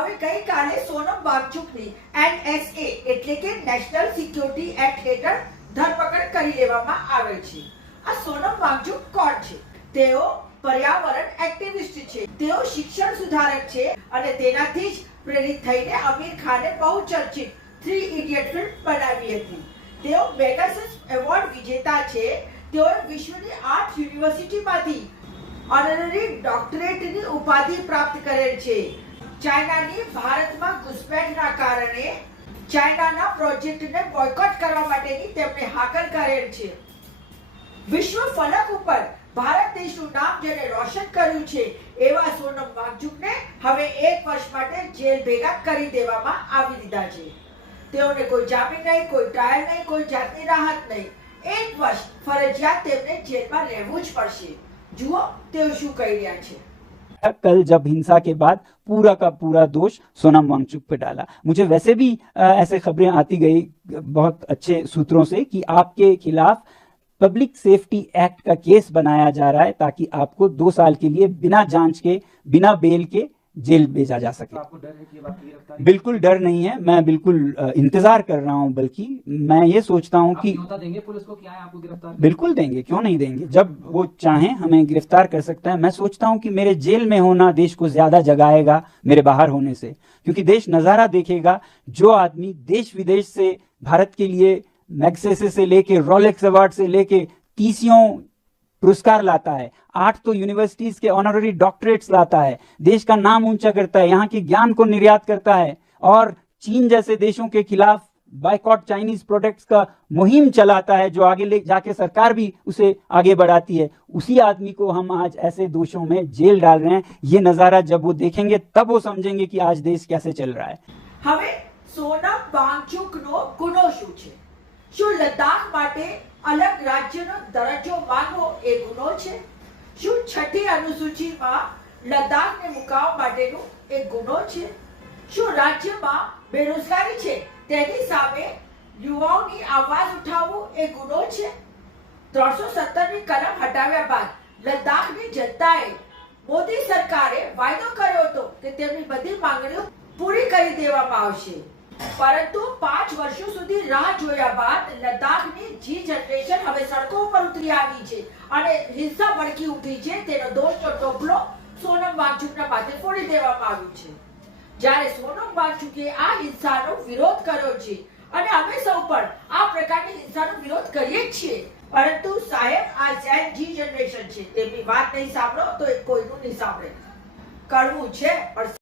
હવે ગઈકાલે સોનમ વાંગચુકની એનએસએ એટલે કે નેશનલ સિક્યોરિટી એક્ટ હેઠળ ધરપકડ કરી લેવામાં આવેલ છે. આ સોનમ વાંગચુક કોણ છે? તેઓ પર્યાવરણ એક્ટિવિસ્ટ છે. તેઓ શિક્ષણ સુધારક છે અને તેનાથી જ પ્રેરિત થઈને આમિર ખાને બહુ ચર્ચિત થ્રી ઇડિયટ ફિલ્મ બનાવી હતી. તેઓ મેગાસસ એવોર્ડ વિજેતા છે. તેઓએ વિશ્વની આઠ યુનિવર્સિટીમાંથી ઓનરરી ડોક્ટરેટની ઉપાધિ પ્રાપ્ત કરેલ છે. ચાઇનાની ભારતમાં ઘૂસપેઠના કારણે ચાઇનાના પ્રોજેક્ટને બોયકોટ કરવા માટેની તેમણે હાકલ કરેલ છે. વિશ્વ ફલક ઉપર ભારત દેશનું નામ જેને રોશન કર્યું છે, એવા સોનમ વાંગચુકને હવે એક વર્ષ માટે જેલ ભેગા કરી દેવામાં આવી દીધા છે. તેઓને કોઈ જામીન નહીં, કોઈ ટ્રાયલ નહીં, કોઈ જાતની રાહત નહીં. એક વર્ષ ફરજિયાત તેમને જેલમાં રહેવું જ પડશે. જુઓ તેઓ શું કહી રહ્યા છે. कल जब हिंसा के बाद पूरा का पूरा दोष सोनम वांगचुक पे डाला। मुझे वैसे भी ऐसे खबरें आती गई बहुत अच्छे सूत्रों से कि आपके खिलाफ पब्लिक सेफ्टी एक्ट का केस बनाया जा रहा है ताकि आपको दो साल के लिए बिना जाँच के, बिना बेल के जेल भेजा जा सके। आपको डर है कि बिल्कुल डर नहीं है मैं बिल्कुल इंतज़ार कर रहा हूँ बल्कि मैं ये सोचता हूँ कि देंगे पुलिस को क्या है आपको गिरफ़्तार बिल्कुल देंगे क्यों नहीं देंगे? जब वो चाहें हमें गिरफ़्तार कर सकता है। मैं सोचता हूँ कि मेरे जेल में होना देश को ज़्यादा जगाएगा मेरे बाहर होने से। क्योंकि देश नज़ारा देखेगा जो आदमी देश विदेश से भारत के लिए मैग्सेसे से लेके रोलेक्स अवार्ड से लेके टीसियों पुरस्कार लाता है। आठ तो यूनिवर्सिटीज के ऑनररी डॉक्टरेट्स लाता है। देश का नाम ऊँचा करता है। यहाँ के ज्ञान को निर्यात करता है। और चीन जैसे देशों के खिलाफ बाइकॉट चाइनीज़ प्रोडक्ट्स का मुहिम चलाता है, जो आगे ले, जाके सरकार भी उसे आगे बढ़ाती है। उसी आदमी को हम आज ऐसे दोषों में जेल डाल रहे हैं। ये नज़ारा जब वो देखेंगे, तब वो समझेंगे कि आज देश कैसे चल रहा है। हमें सोना बांचुक नो गुनो छूछे શું લદ્દાખ માટે અલગ રાજ્યનો દરજ્જો માંગવો એ ગુનો છે, શું છઠ્ઠી અનુસૂચિમાં લદ્દાખને મુકાવવા માટેનો એ ગુનો છે? શું રાજ્યમાં બેરોજગારી છે? તેની સામે યુવાઓની આવાજ ઉઠાવવું એ ગુનો છે? ત્રણસો સત્તરની કલમ હટાવ્યા બાદ લદ્દાખની જનતાએ મોદી સરકારે વાયદો કર્યો હતો કે તેમની બધી માંગણીઓ પૂરી કરી દેવામાં આવશે. પરંતુ પાંચ વર્ષો સુધી રાહ જોયા બાદ લદ્દાખની જી જનરેશન હવે સડકો ઉપર ઉતરી આવી છે અને હિંસા ભડકી ઉઠી છે. તેનો દોષનો ટોપલો સોનમ વાંગચુકના માથે ફોડી દેવામાં આવ્યું છે. જ્યારે સોનમ વાંગચુકે આ હિંસાનો વિરોધ કર્યો છે અને અમે સૌ પણ આ પ્રકારની હિંસાનો વિરોધ કરીએ છીએ. પરંતુ સાહેબ, આ ઝેન જી જનરેશન છે. તેમની વાત નહીં સાંભળો તો એ કોઈનું નહીં સાંભળે. કરવું છે, પણ